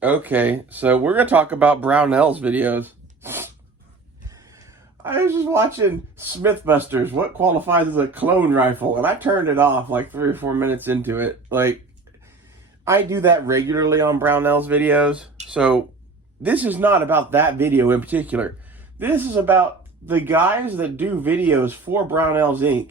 Okay, so we're going to talk about Brownells videos. I was just watching Smithbusters, what qualifies as a clone rifle, and I turned it off like 3 or 4 minutes into it. Like, I do that regularly on Brownells videos, so this is not about that video in particular. This is about the guys that do videos for Brownells Inc.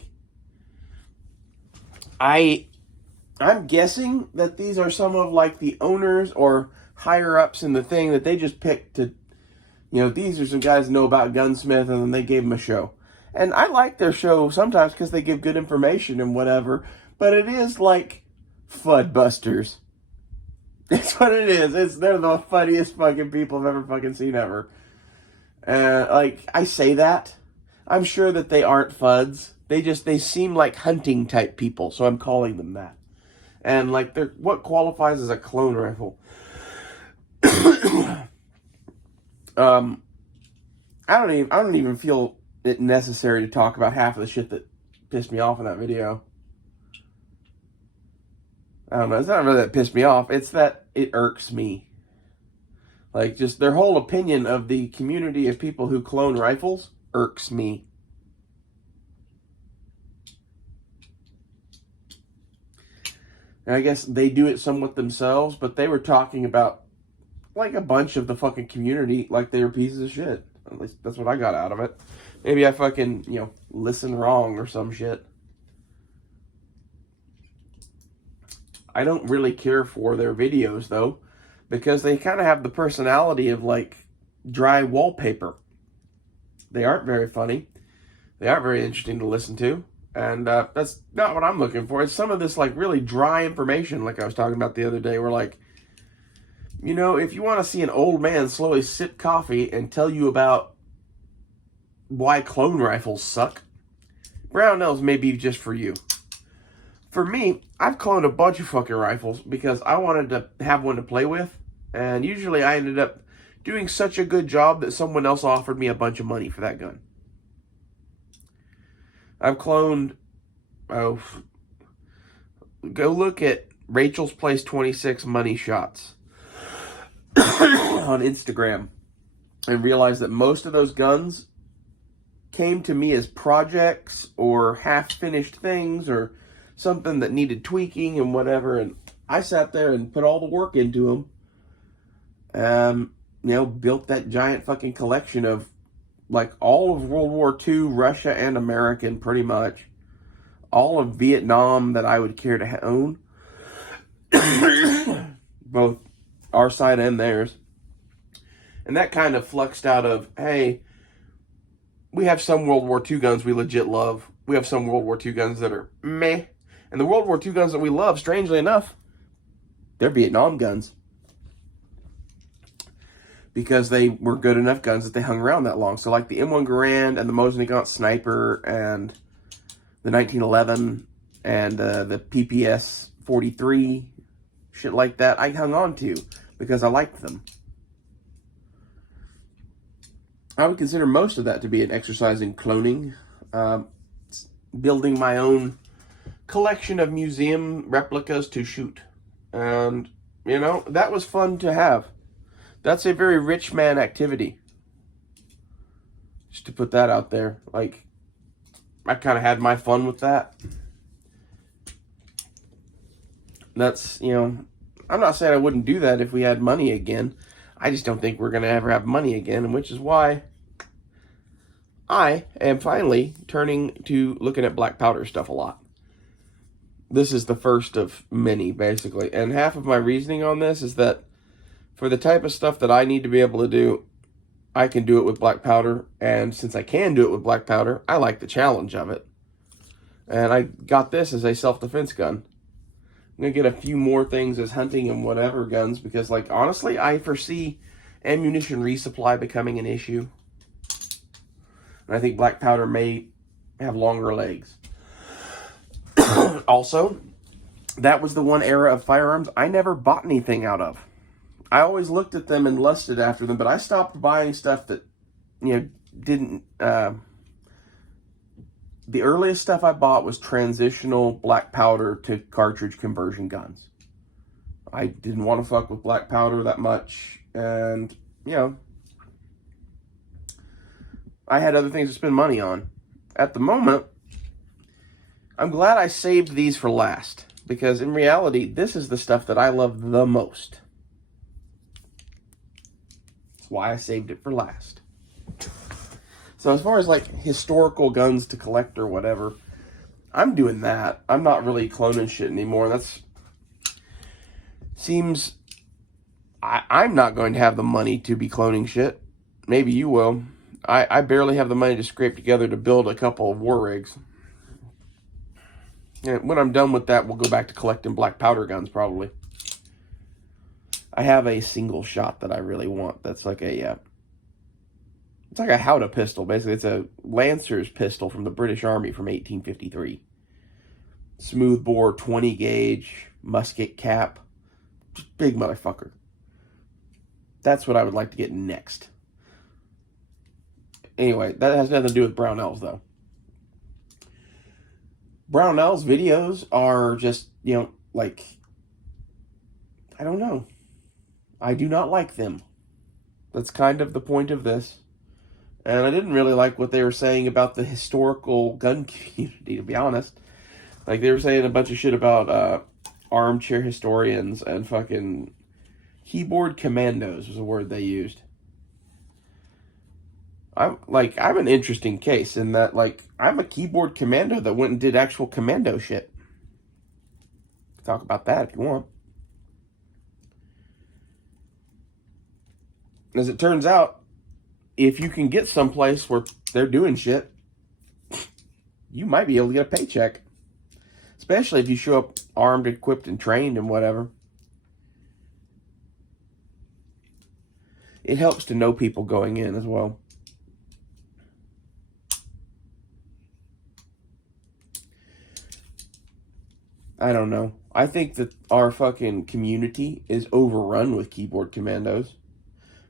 I'm guessing that these are some of like the owners or higher ups in the thing that they just picked to, these are some guys that know about gunsmith, and then they gave them a show. And I like their show sometimes because they give good information and whatever, but it is like Fudbusters. That's what it is. They're the funniest fucking people I've ever fucking seen ever. Like, I say that. I'm sure that they aren't Fuds. They seem like hunting type people, so I'm calling them that. And like, they're what qualifies as a clone rifle. I don't even feel it necessary to talk about half of the shit that pissed me off in that video. I don't know. It's not really that pissed me off. It's that it irks me. Like, just their whole opinion of the community of people who clone rifles irks me. And I guess they do it somewhat themselves, but they were talking about, like, a bunch of the fucking community like they were pieces of shit. At least that's what I got out of it. Maybe I fucking, listen wrong or some shit. I don't really care for their videos, though, because they kind of have the personality of, like, dry wallpaper. They aren't very funny. They aren't very interesting to listen to. And that's not what I'm looking for. It's some of this, like, really dry information, like I was talking about the other day, where, like, if you want to see an old man slowly sip coffee and tell you about why clone rifles suck, Brownells may be just for you. For me, I've cloned a bunch of fucking rifles because I wanted to have one to play with, and usually I ended up doing such a good job that someone else offered me a bunch of money for that gun. I've cloned, go look at Rachel's Place 26 money shots on Instagram and realize that most of those guns came to me as projects or half-finished things or something that needed tweaking and whatever, and I sat there and put all the work into them. Built that giant fucking collection of, like, all of World War II, Russia and American, pretty much. All of Vietnam that I would care to own. Both our side and theirs. And that kind of fluxed out of, hey, we have some World War II guns we legit love. We have some World War II guns that are meh. And the World War II guns that we love, strangely enough, they're Vietnam guns. Because they were good enough guns that they hung around that long. So like the M1 Garand and the Mosin-Nagant Sniper and the 1911 and the PPS 43, shit like that, I hung on to because I liked them. I would consider most of that to be an exercise in cloning. Building my own collection of museum replicas to shoot. And, that was fun to have. That's a very rich man activity. Just to put that out there. Like, I kind of had my fun with that. That's, I'm not saying I wouldn't do that if we had money again. I just don't think we're going to ever have money again, and which is why I am finally turning to looking at black powder stuff a lot. This is the first of many, basically. And half of my reasoning on this is that for the type of stuff that I need to be able to do, I can do it with black powder. And since I can do it with black powder, I like the challenge of it. And I got this as a self-defense gun. I'm going to get a few more things as hunting and whatever guns because, like, honestly, I foresee ammunition resupply becoming an issue. And I think black powder may have longer legs. Also, that was the one era of firearms I never bought anything out of. I always looked at them and lusted after them, but I stopped buying stuff that, didn't... the earliest stuff I bought was transitional black powder to cartridge conversion guns. I didn't want to fuck with black powder that much. And, you know, I had other things to spend money on. At the moment, I'm glad I saved these for last. Because in reality, this is the stuff that I love the most. That's why I saved it for last. So as far as like historical guns to collect or whatever, I'm doing that. I'm not really cloning shit anymore. That's seems I'm not going to have the money to be cloning shit. Maybe you will. I barely have the money to scrape together to build a couple of war rigs. And when I'm done with that, we'll go back to collecting black powder guns probably. I have a single shot that I really want. That's like a it's like a Howdah pistol, basically. It's a Lancer's pistol from the British Army from 1853. Smooth bore, 20 gauge, musket cap. Just big motherfucker. That's what I would like to get next. Anyway, that has nothing to do with Brownells, though. Brownells videos are just, you know, like, I don't know. I do not like them. That's kind of the point of this. And I didn't really like what they were saying about the historical gun community, to be honest. Like, they were saying a bunch of shit about armchair historians and fucking keyboard commandos was a word they used. I'm an interesting case in that, like, I'm a keyboard commando that went and did actual commando shit. Talk about that if you want. As it turns out, if you can get someplace where they're doing shit, you might be able to get a paycheck. Especially if you show up armed, equipped, and trained and whatever. It helps to know people going in as well. I don't know. I think that our fucking community is overrun with keyboard commandos.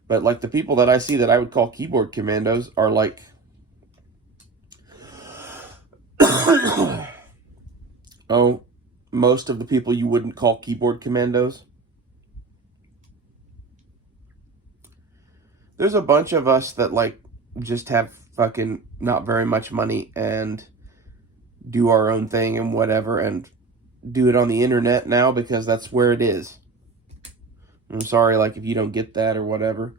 But, like, the people that I see that I would call keyboard commandos are, like... oh, most of the people you wouldn't call keyboard commandos. There's a bunch of us that, like, just have fucking not very much money and do our own thing and whatever and do it on the internet now because that's where it is. I'm sorry, like, if you don't get that or whatever.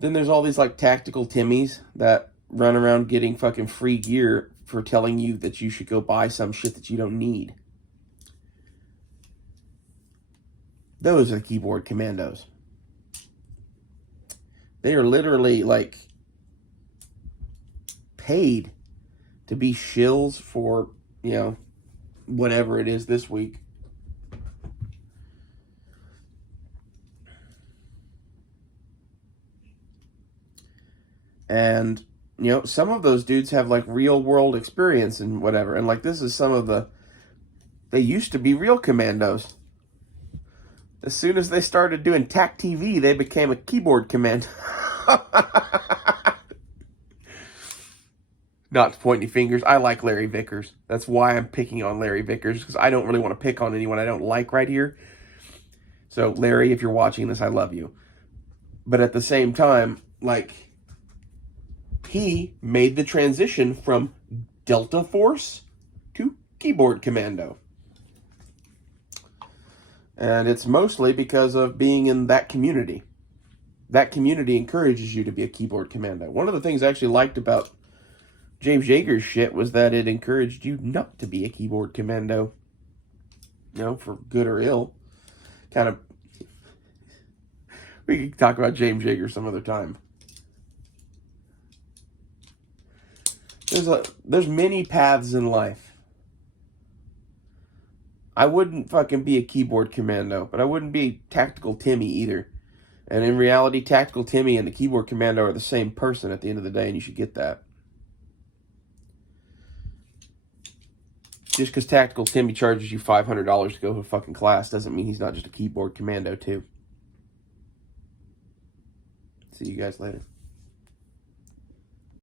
Then there's all these, like, tactical Timmies that run around getting fucking free gear for telling you that you should go buy some shit that you don't need. Those are the keyboard commandos. They are literally, like, paid to be shills for, you know, whatever it is this week. And, you know, some of those dudes have, like, real-world experience and whatever. And, like, this is some of the... They used to be real commandos. As soon as they started doing TAC TV, they became a keyboard commando. Not to point any fingers. I like Larry Vickers. That's why I'm picking on Larry Vickers, because I don't really want to pick on anyone I don't like right here. So, Larry, if you're watching this, I love you. But at the same time, like... He made the transition from Delta Force to Keyboard Commando. And it's mostly because of being in that community. That community encourages you to be a Keyboard Commando. One of the things I actually liked about James Yeager's shit was that it encouraged you not to be a Keyboard Commando. You know, for good or ill. Kind of... We could talk about James Yeager some other time. There's many paths in life. I wouldn't fucking be a keyboard commando, but I wouldn't be Tactical Timmy either. And in reality, Tactical Timmy and the keyboard commando are the same person at the end of the day, and you should get that. Just because Tactical Timmy charges you $500 to go to a fucking class doesn't mean he's not just a keyboard commando too. See you guys later.